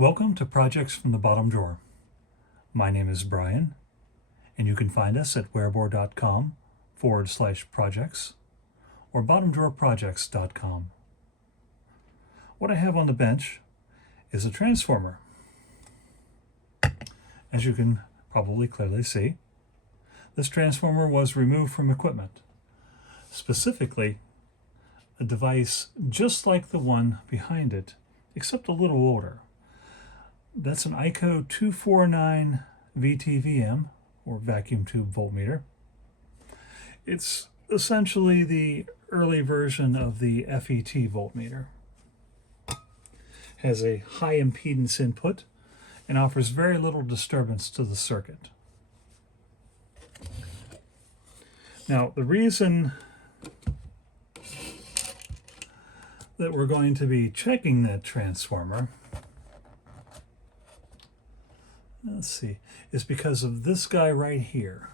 Welcome to Projects from the Bottom Drawer. My name is Brian, and you can find us at wearboard.com/projects or bottomdrawerprojects.com. What I have on the bench is a transformer. As you can probably clearly see, this transformer was removed from equipment, specifically a device just like the one behind it, except a little older. That's an EICO 249 VTVM, or vacuum tube voltmeter. It's essentially the early version of the FET voltmeter. Has a high impedance input and offers very little disturbance to the circuit. Now, the reason that we're going to be checking that transformer, is because of this guy right here.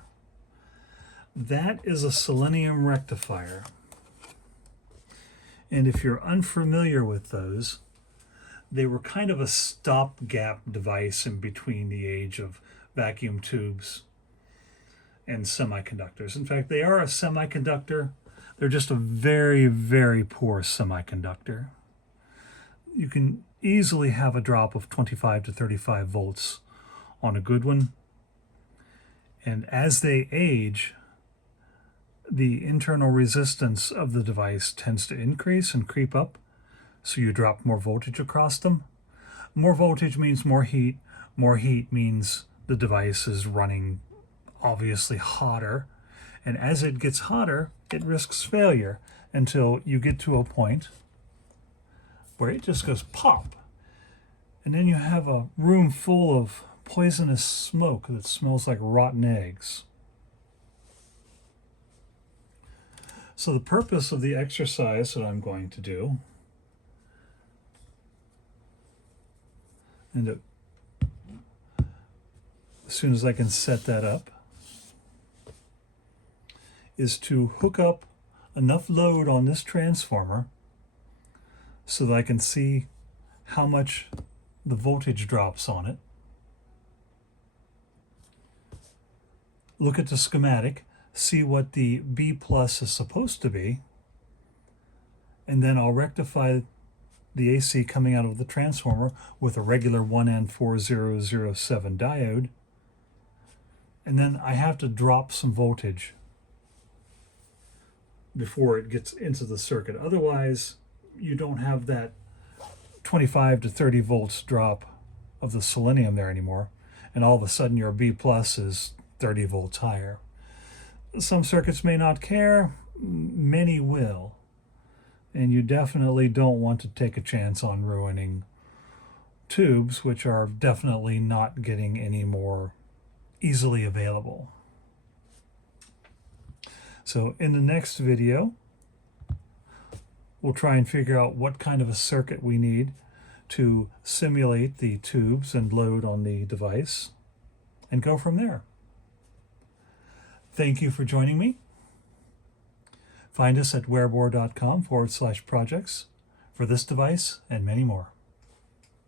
That is a selenium rectifier. And if you're unfamiliar with those, they were kind of a stopgap device in between the age of vacuum tubes and semiconductors. In fact, they are a semiconductor. They're just a very, very poor semiconductor. You can easily have a drop of 25 to 35 volts on a good one. And as they age, the internal resistance of the device tends to increase and creep up, so you drop more voltage across them. More voltage means more heat. More heat means the device is running obviously hotter. And as it gets hotter, it risks failure until you get to a point where it just goes pop. And then you have a room full of poisonous smoke that smells like rotten eggs. So the purpose of the exercise that I'm going to do, and as soon as I can set that up, is to hook up enough load on this transformer so that I can see how much the voltage drops on it. Look at the schematic, see what the B plus is supposed to be, and then I'll rectify the AC coming out of the transformer with a regular 1N4007 diode, and then I have to drop some voltage before it gets into the circuit. Otherwise, you don't have that 25 to 30 volts drop of the selenium there anymore, and all of a sudden your B plus is 30 volts higher. Some circuits may not care, many will, and you definitely don't want to take a chance on ruining tubes, which are definitely not getting any more easily available. So in the next video, we'll try and figure out what kind of a circuit we need to simulate the tubes and load on the device, and go from there. Thank you for joining me. Find us at wearboard.com/projects for this device and many more.